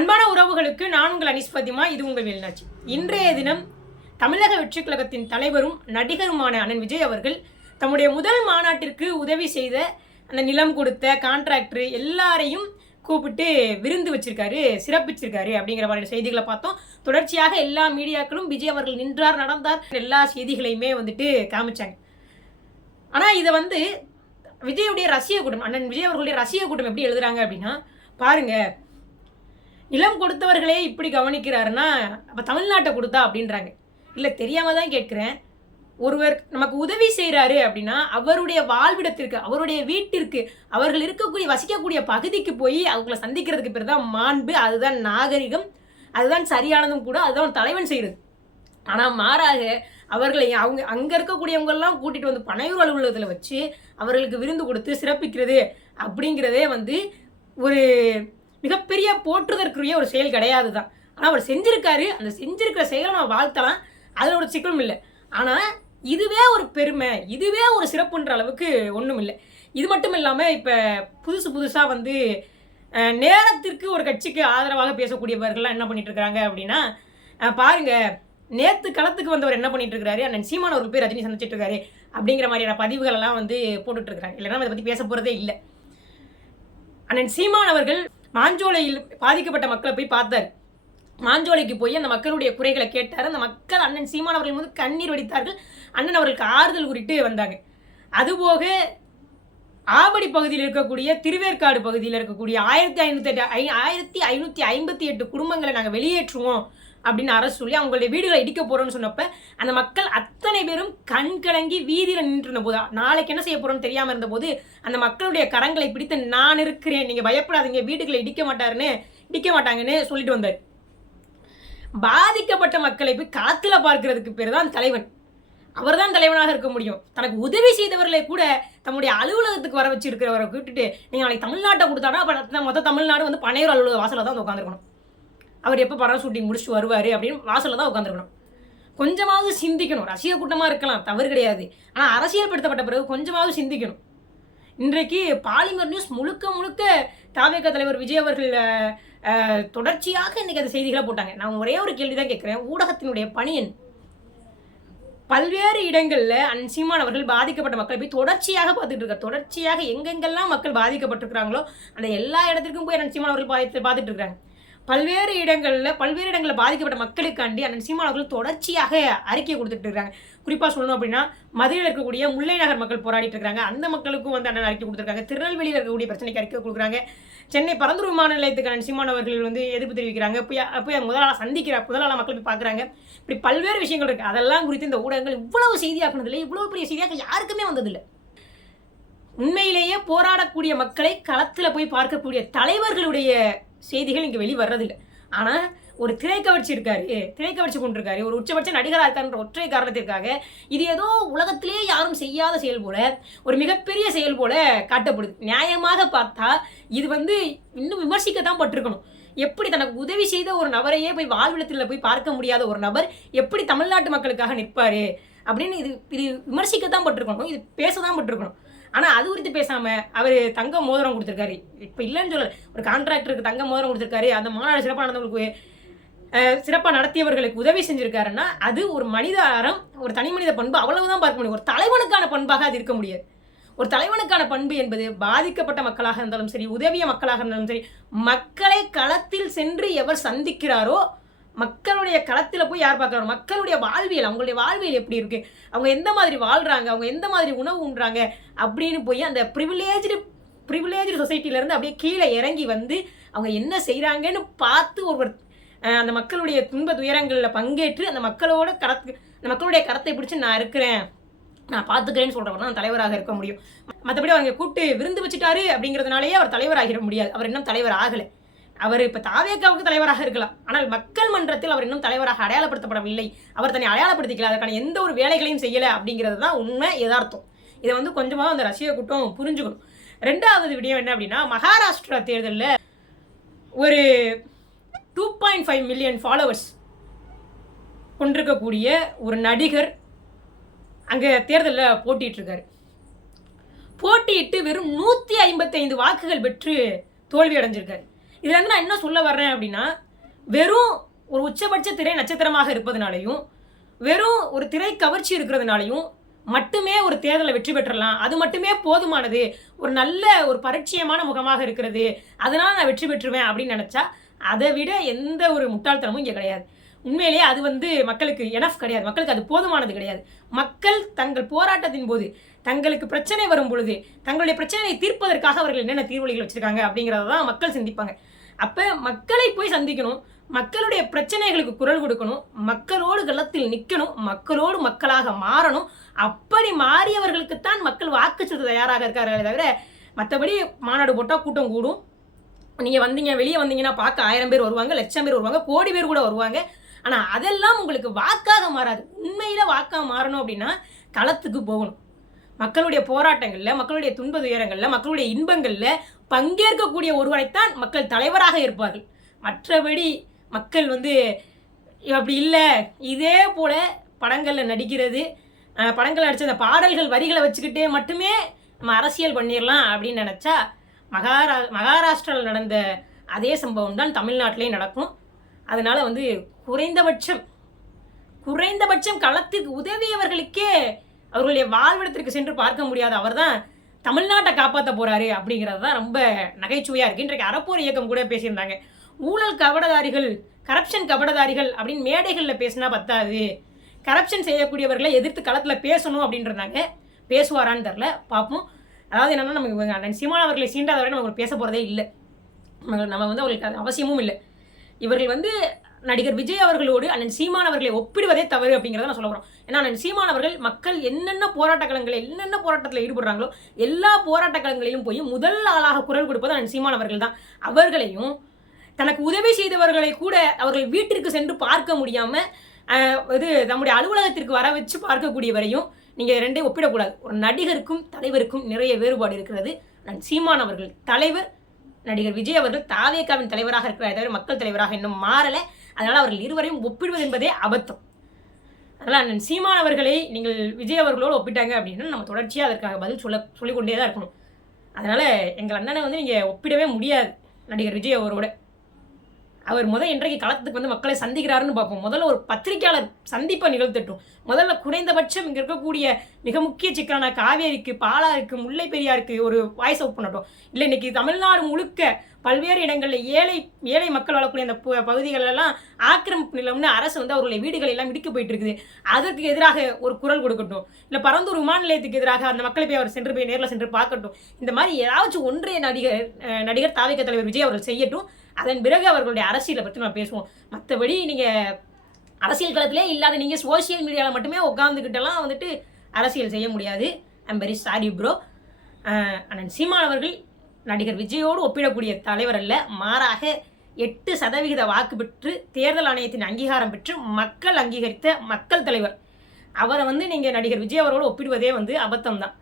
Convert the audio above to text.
அன்பான உறவுகளுக்கு நான் உங்கள் அனிஸ்பதிமா இது உங்கள் வெளிநாச்சி இன்றைய தினம் தமிழக வெற்றி கழகத்தின் தலைவரும் நடிகருமான அண்ணன் விஜய் அவர்கள் தம்முடைய முதல் மாநாட்டிற்கு உதவி செய்த அந்த நிலம் கொடுத்த கான்ட்ராக்டர் எல்லாரையும் கூப்பிட்டு விருந்து வச்சிருக்காரு சிறப்பிச்சிருக்காரு அப்படிங்கிற மாதிரி செய்திகளை பார்த்தோம். தொடர்ச்சியாக எல்லா மீடியாக்களும் விஜய் அவர்கள் நின்றார் நடந்தார் எல்லா செய்திகளையுமே வந்துட்டு காமிச்சாங்க. ஆனால் இதை வந்து விஜயுடைய ரசிக கூட்டம் அண்ணன் விஜய் அவர்களுடைய ரசிக கூட்டம் எப்படி எழுதுறாங்க அப்படின்னா பாருங்கள் நிலம் கொடுத்தவர்களே இப்படி கவனிக்கிறாருன்னா அப்போ தமிழ்நாட்டை கொடுத்தா அப்படின்றாங்க. இல்லை தெரியாம தான் கேட்குறேன். ஒருவர் நமக்கு உதவி செய்கிறாரு அப்படின்னா அவருடைய வாழ்விடத்திற்கு அவருடைய வீட்டிற்கு அவர்கள் இருக்கக்கூடிய வசிக்கக்கூடிய பகுதிக்கு போய் அவங்கள சந்திக்கிறதுக்கு பேர் தான் மாண்பு அதுதான் நாகரிகம் அதுதான் சரியானதும் கூட அதுதான் தலைவன் செய்கிறது ஆனால் மாறாக அவர்களை அவங்க அங்கே இருக்கக்கூடியவங்கெல்லாம் கூட்டிகிட்டு வந்து பனையூர் அலுவலகத்தில் வச்சு அவர்களுக்கு விருந்து கொடுத்து சிறப்பிக்கிறது அப்படிங்கிறதே வந்து ஒரு மிகப்பெரிய போற்றுதற்குரிய ஒரு செயல் கிடையாது தான் ஆனால் அவர் செஞ்சிருக்காரு. அந்த செஞ்சிருக்கிற செயலை நம்ம வாழ்த்தலாம். அதில் ஒரு சிக்கலும் இல்லை. ஆனால் இதுவே ஒரு பெருமை. இதுவே ஒரு சிறப்புன்ற அளவுக்கு ஒன்றும் இல்லை. இது மட்டும் இல்லாமல் இப்போ புதுசு புதுசாக வந்து நேரத்திற்கு ஒரு கட்சிக்கு ஆதரவாக பேசக்கூடியவர்கள்லாம் என்ன பண்ணிட்டு இருக்காங்க அப்படின்னா பாருங்க. நேத்து களத்துக்கு வந்தவர் என்ன பண்ணிட்டு இருக்காரு? அண்ணன் சீமான ஒரு பேர் ரஜினி சந்திச்சிட்டு இருக்காரு அப்படிங்கிற மாதிரியான பதிவுகள் எல்லாம் வந்து போட்டுட்டு இருக்காங்க இல்லைன்னா அதை பற்றி பத்தி பேச போறதே இல்லை. அண்ணன் சீமான் அவர்கள் மாஞ்சோலையில் பாதிக்கப்பட்ட மக்களை போய் பார்த்தார். மாஞ்சோலைக்கு போய் அந்த மக்களுடைய குறைகளை கேட்டார். அந்த மக்கள் அண்ணன் சீமான் அவர்கள் வந்து கண்ணீர் வடித்தார்கள். அண்ணன் அவர்களுக்கு ஆறுதல் குறித்து வந்தாங்க. அதுபோக ஆவடி பகுதியில் இருக்கக்கூடிய திருவேற்காடு பகுதியில் இருக்கக்கூடிய ஆயிரத்தி ஐநூற்றி எட்டு ஐ ஆயிரத்தி ஐநூற்றி ஐம்பத்தி எட்டு குடும்பங்களை நாங்கள் வெளியேற்றுவோம். அப்படின்னு அரசு சொல்லி அவங்களுடைய வீடுகளை இடிக்க போறோம்னு சொன்னப்ப அந்த மக்கள் அத்தனை பேரும் கண் கலங்கி வீதியில் நின்று இருந்த போது நாளைக்கு என்ன செய்ய போறோம்னு தெரியாம இருந்தபோது அந்த மக்களுடைய கரங்களை பிடித்து நான் இருக்கிறேன் நீங்க பயப்படாதீங்க வீடுகளை இடிக்க மாட்டாருன்னு இடிக்க மாட்டாங்கன்னு சொல்லிட்டு வந்தார். பாதிக்கப்பட்ட மக்களை போய் காத்துல பார்க்கறதுக்கு பேர் தான் தலைவன். அவர் தான் தலைவனாக இருக்க முடியும். தனக்கு உதவி செய்தவர்களை கூட தம்முடைய அலுவலகத்துக்கு வர வச்சு இருக்கிறவரை கூப்பிட்டுட்டு நீங்க நாளைக்கு தமிழ்நாட்டை கொடுத்தாடா அப்ப மொத்த தமிழ்நாடு வந்து பனையூர் அலுவலக வாசலில் தான் உட்காந்துருக்கணும் அவர் எப்போ படம் ஷூட்டிங் முடிச்சுட்டு வருவார் அப்படின்னு வாசலில் தான் உட்காந்துருக்கணும் கொஞ்சமாவது சிந்திக்கணும். ரசிக கூட்டமாக இருக்கலாம் தவறு கிடையாது. ஆனால் அரசியல்படுத்தப்பட்ட பிறகு கொஞ்சமாவது சிந்திக்கணும். இன்றைக்கு பாலிமர் நியூஸ் முழுக்க முழுக்க தாவேக தலைவர் விஜய் அவர்கள் தொடர்ச்சியாக இன்னைக்கு அந்த செய்திகளை போட்டாங்க. நான் ஒரே ஒரு கேள்வி தான் கேட்குறேன். ஊடகத்தினுடைய பணி பல்வேறு இடங்களில் அண்ணன் அவர்கள் பாதிக்கப்பட்ட மக்களை போய் தொடர்ச்சியாக பார்த்துட்டு இருக்காரு. தொடர்ச்சியாக எங்கெங்கெல்லாம் மக்கள் பாதிக்கப்பட்டிருக்கிறாங்களோ அந்த எல்லா இடத்துக்கும் போய் அண்ணன் அவர்கள் பார்த்து பார்த்துட்டு இருக்கிறாங்க பல்வேறு இடங்களில் பல்வேறு இடங்களில் பாதிக்கப்பட்ட மக்களுக்காண்டி அண்ணன் சீமானவர்கள் தொடர்ச்சியாக அறிக்கை கொடுத்துட்டு இருக்காங்க. குறிப்பாக சொல்லணும் அப்படின்னா மதுரையில் இருக்கக்கூடிய முல்லை நகர் மக்கள் போராடிட்டு இருக்காங்க. அந்த மக்களுக்கும் வந்து அண்ணன் அறிக்கை கொடுத்துருக்காங்க. திருநெல்வேலியில் இருக்கக்கூடிய பிரச்சனைக்கு அறிக்கை கொடுக்குறாங்க. சென்னை பரந்தூர் விமான நிலையத்துக்கு அண்ணன் வந்து எதிர்ப்பு தெரிவிக்கிறாங்க. போய் போய் முதலாள சந்திக்கிற முதலாள மக்கள் போய் பார்க்குறாங்க. இப்படி பல்வேறு விஷயங்கள் இருக்குது அதெல்லாம் குறித்து இந்த ஊடகங்கள் இவ்வளவு செய்தியாக்குனதில்லை. இவ்வளவு பெரிய செய்தியாக யாருக்குமே வந்ததில்லை. உண்மையிலேயே போராடக்கூடிய மக்களை களத்தில் போய் பார்க்கக்கூடிய தலைவர்களுடைய செய்திகள் இங்கே வெளி வர்றதில்லை. ஆனால் ஒரு திரைக்கவர்ச்சி இருக்காரு. திரைக்கவர்ச்சி கொண்டிருக்காரு. ஒரு உச்சபட்ச நடிகராக இருக்காருன்ற ஒற்றை காரணத்திற்காக இது ஏதோ உலகத்திலே யாரும் செய்யாத செயல் போல ஒரு மிகப்பெரிய செயல் போல காட்டப்படுது. நியாயமாக பார்த்தா இது வந்து இன்னும் விமர்சிக்கத்தான் பட்டிருக்கணும். எப்படி தனக்கு உதவி செய்த ஒரு நபரையே போய் வாழ்விடத்தில் போய் பார்க்க முடியாத ஒரு நபர் எப்படி தமிழ்நாட்டு மக்களுக்காக நிற்பாரு? அப்படின்னு இது இது விமர்சிக்கத்தான் பட்டிருக்கணும். இது பேச தான் பட்டிருக்கணும். ஆனால் அது குறித்து பேசாமல் அவர் தங்க மோதிரம் கொடுத்துருக்காரு. இப்போ இல்லைன்னு சொல்ல ஒரு கான்ட்ராக்டருக்கு தங்க மோதிரம் கொடுத்துருக்காரு. அந்த மாநாடு சிறப்பாக நடந்தவங்களுக்கு சிறப்பாக நடத்தியவர்களுக்கு உதவி செஞ்சுருக்காருன்னா அது ஒரு மனித அறம் ஒரு தனி மனித பண்பு. அவ்வளவுதான் பார்க்க முடியும். ஒரு தலைவனுக்கான பண்பாக அது இருக்க முடியாது. ஒரு தலைவனுக்கான பண்பு என்பது பாதிக்கப்பட்ட மக்களாக இருந்தாலும் சரி உதவிய மக்களாக இருந்தாலும் சரி மக்களை களத்தில் சென்று எவர் சந்திக்கிறாரோ மக்களுடைய களத்தில் போய் யார் பார்க்குறாங்க? மக்களுடைய வாழ்வியல் அவங்களுடைய வாழ்வியல் எப்படி இருக்குது அவங்க எந்த மாதிரி வாழ்கிறாங்க அவங்க எந்த மாதிரி உணவு உண்றாங்க? அப்படின்னு போய் அந்த ப்ரிவிலேஜ்டு ப்ரிவிலேஜ்டு சொசைட்டிலேருந்து அப்படியே கீழே இறங்கி வந்து அவங்க என்ன செய்கிறாங்கன்னு பார்த்து ஒருவர் அந்த மக்களுடைய துன்ப துயரங்களில் பங்கேற்று அந்த மக்களோட கரத்து அந்த மக்களுடைய கரத்தை பிடிச்சி நான் இருக்கிறேன். நான் பார்த்துக்கிறேன்னு சொல்கிறவங்க தான் தலைவராக இருக்க முடியும். மற்றபடி அவங்க கூப்பிட்டு விருந்து வச்சுட்டாரு அப்படிங்கிறதுனாலேயே அவர் தலைவராகிட முடியாது. அவர் இன்னும் தலைவர் ஆகலை. அவர் இப்போ தாவேக்காவுக்கு தலைவராக இருக்கலாம். ஆனால் மக்கள் மன்றத்தில் அவர் இன்னும் தலைவராக அடையாளப்படுத்தப்படவில்லை. அவர் தன்னை அடையாளப்படுத்திக்கல. அதற்கான எந்த ஒரு வேலைகளையும் செய்யலை அப்படிங்கிறது தான் உண்மை யதார்த்தம். இதை வந்து கொஞ்சமாக அந்த ரசிகை கூட்டம் புரிஞ்சுக்கணும். ரெண்டாவது விடயம் என்ன அப்படின்னா மகாராஷ்டிரா தேர்தலில் ஒரு two point five million followers கொண்டிருக்கக்கூடிய ஒரு நடிகர் அங்கே தேர்தலில் போட்டிகிட்ருக்காரு போட்டியிட்டு வெறும் நூற்றி ஐம்பத்தைந்து வாக்குகள் பெற்று தோல்வி அடைஞ்சிருக்காரு இதில் இருந்து நான் என்ன சொல்ல வர்றேன் அப்படின்னா வெறும் ஒரு உச்சபட்ச திரை நட்சத்திரமாக இருப்பதனாலையும் வெறும் ஒரு திரை கவர்ச்சி இருக்கிறதுனாலையும் மட்டுமே ஒரு தேர்தலை வெற்றி பெற்றலாம். அது மட்டுமே போதுமானது. ஒரு நல்ல ஒரு பரிச்சயமான முகமாக இருக்கிறது. அதனால நான் வெற்றி பெற்றுவேன் அப்படின்னு நினச்சா அதை விட எந்த ஒரு முட்டாள்தனமும் இங்கே கிடையாது. உண்மையிலேயே அது வந்து மக்களுக்கு எனஃப் கிடையாது. மக்களுக்கு அது போதுமானது கிடையாது. மக்கள் தங்கள் போராட்டத்தின் போது தங்களுக்கு பிரச்சனை வரும் பொழுது தங்களுடைய பிரச்சனையை தீர்ப்பதற்காக அவர்கள் என்னென்ன தீர்வழிகள் வச்சுருக்காங்க அப்படிங்கிறத தான் மக்கள் சிந்திப்பாங்க. அப்போ மக்களை போய் சந்திக்கணும். மக்களுடைய பிரச்சனைகளுக்கு குரல் கொடுக்கணும். மக்களோடு களத்தில் நிற்கணும் மக்களோடு மக்களாக மாறணும். அப்படி மாறியவர்களுக்குத்தான் மக்கள் வாக்கு செலுத்த தயாராக இருக்கார்களே தவிர மற்றபடி மாநாடு போட்டால் கூட்டம் கூடும். நீங்கள் வந்தீங்க வெளியே வந்தீங்கன்னா பார்க்க ஆயிரம் பேர் வருவாங்க லட்சம் பேர் வருவாங்க கோடி பேர் கூட வருவாங்க. ஆனால் அதெல்லாம் உங்களுக்கு வாக்காக மாறாது. உண்மையில் வாக்காக மாறணும் அப்படின்னா களத்துக்கு போகணும். மக்களுடைய போராட்டங்களில் மக்களுடைய துன்ப துயரங்களில் மக்களுடைய இன்பங்களில் பங்கேற்கக்கூடிய ஒருவரைத்தான் மக்கள் தலைவராக இருப்பார்கள். மற்றபடி மக்கள் வந்து அப்படி இல்லை. இதே போல் படங்களில் நடிக்கிறது படங்கள் நடிச்ச அந்த பாடல்கள் வரிகளை வச்சுக்கிட்டே மட்டுமே நம்ம அரசியல் பண்ணிடலாம் அப்படின்னு நினச்சா மகாரா மகாராஷ்டிராவில் நடந்த அதே சம்பவம் தான் தமிழ்நாட்டிலையும் நடக்கும். அதனால் வந்து குறைந்தபட்சம் குறைந்தபட்சம் களத்துக்கு உதவியவர்களுக்கே அவர்களுடைய வாழ்விடத்திற்கு சென்று பார்க்க முடியாத அவர் தான் தமிழ்நாட்டை காப்பாற்ற போறாரு அப்படிங்கிறது தான் ரொம்ப நகைச்சுவையாக இருக்கு. இன்றைக்கு அறப்போர் இயக்கம் கூட பேசியிருந்தாங்க. ஊழல் கபடதாரிகள் கரப்ஷன் கபடதாரிகள் அப்படின்னு மேடைகளில் பேசினா பத்தாது. கரப்ஷன் செய்யக்கூடியவர்களை எதிர்த்து களத்தில் பேசணும் அப்படின்றாங்க பேசுவாரான்னு தெரில பார்ப்போம். அதாவது என்னென்னா நம்ம அண்ணன் சீமான் அவர்களை சீண்டாத வரை நம்ம பேச போகிறதே இல்லை. நம்ம நம்ம வந்து அவர்களுக்கு அது அவசியமும் இல்லை. இவர்கள் வந்து நடிகர் விஜய் அவர்களோடு அண்ணன் சீமான் அவர்களை ஒப்பிடுவதே தவறு அப்படிங்கிறத நான் சொல்ல போகிறோம் ஏன்னா அண்ணன் சீமான் அவர்கள் மக்கள் என்னென்ன போராட்ட களங்கள் என்னென்ன போராட்டத்தில் ஈடுபடுறாங்களோ எல்லா போராட்ட களங்களிலும் போய் முதல் ஆளாக குரல் கொடுப்பது அண்ணன் சீமான் அவர்கள் தான். அவர்களையும் தனக்கு உதவி செய்தவர்களை கூட அவர்கள் வீட்டிற்கு சென்று பார்க்க முடியாமல் இது நம்முடைய அலுவலகத்திற்கு வர வச்சு பார்க்கக்கூடியவரையும் நீங்கள் ரெண்டையும் ஒப்பிடக்கூடாது. ஒரு நடிகருக்கும் தலைவருக்கும் நிறைய வேறுபாடு இருக்கிறது. நான் சீமான் அவர்கள் தலைவர் நடிகர் விஜய் அவர்கள் தாவேக்காவின் தலைவராக இருக்கிறார் தவிர மக்கள் தலைவராக இன்னும் மாறலை. அதனால் அவர்கள் இருவரையும் ஒப்பிடுவது என்பதே அபத்தம். அதனால் அண்ணன் சீமான் அவர்களை நீங்கள் விஜய் அவர்களோடு ஒப்பிட்டாங்க அப்படின்னா நம்ம தொடர்ச்சியாக அதற்காக பதில் சொல்ல சொல்லிக்கொண்டே தான் இருக்கணும். அதனால் எங்கள் அண்ணனை வந்து நீங்கள் ஒப்பிடவே முடியாது நடிகர் விஜய் அவரோட. அவர் முதல் இன்றைக்கு களத்துக்கு வந்து மக்களை சந்திக்கிறாருன்னு பார்ப்போம். முதல்ல ஒரு பத்திரிக்கையாளர் சந்திப்பை நிகழ்த்தட்டும். முதல்ல குறைந்தபட்சம் இங்கே இருக்கக்கூடிய மிக முக்கிய சிக்கலான காவேரிக்கு பாலாருக்கு முல்லை பெரியாருக்கு ஒரு வாய்ஸ் அவுட் பண்ணட்டும். இல்லை இன்னைக்கு தமிழ்நாடு முழுக்க பல்வேறு இடங்களில் ஏழை ஏழை மக்கள் வாழக்கூடிய அந்த பகுதிகளெல்லாம் ஆக்கிரமிப்பு நிலம்னு அரசு வந்து அவர்களுடைய வீடுகள் எல்லாம் இடிக்க போயிட்டு இருக்குது. அதற்கு எதிராக ஒரு குரல் கொடுக்கட்டும். இல்லை பரந்தூர் விமான நிலையத்துக்கு எதிராக அந்த மக்களை போய் அவர் சென்று போய் நேரில் சென்று பார்க்கட்டும். இந்த மாதிரி ஏதாச்சும் ஒன்றிய நடிகர் நடிகர் தாவிக தலைவர் விஜய் அவர்கள் செய்யட்டும். அதன் பிறகு அவர்களுடைய அரசியலை பற்றி நம்ம பேசுவோம். மற்றபடி நீங்கள் அரசியல் களத்திலே இல்லாத நீங்கள் சோஷியல் மீடியாவில் மட்டுமே உட்காந்துக்கிட்டலாம் வந்துட்டு அரசியல் செய்ய முடியாது. ஐம் வெரி சாரி ப்ரோ அண்ணன் சீமான் அவர்கள் நடிகர் விஜயோடு ஒப்பிடக்கூடிய தலைவர் அல்ல. மாறாக எட்டு சதவிகித வாக்கு பெற்று தேர்தல் ஆணையத்தின் அங்கீகாரம் பெற்று மக்கள் அங்கீகரித்த மக்கள் தலைவர். அவரை வந்து நீங்கள் நடிகர் விஜய் அவரோடு ஒப்பிடுவதே வந்து அபத்தம் தான்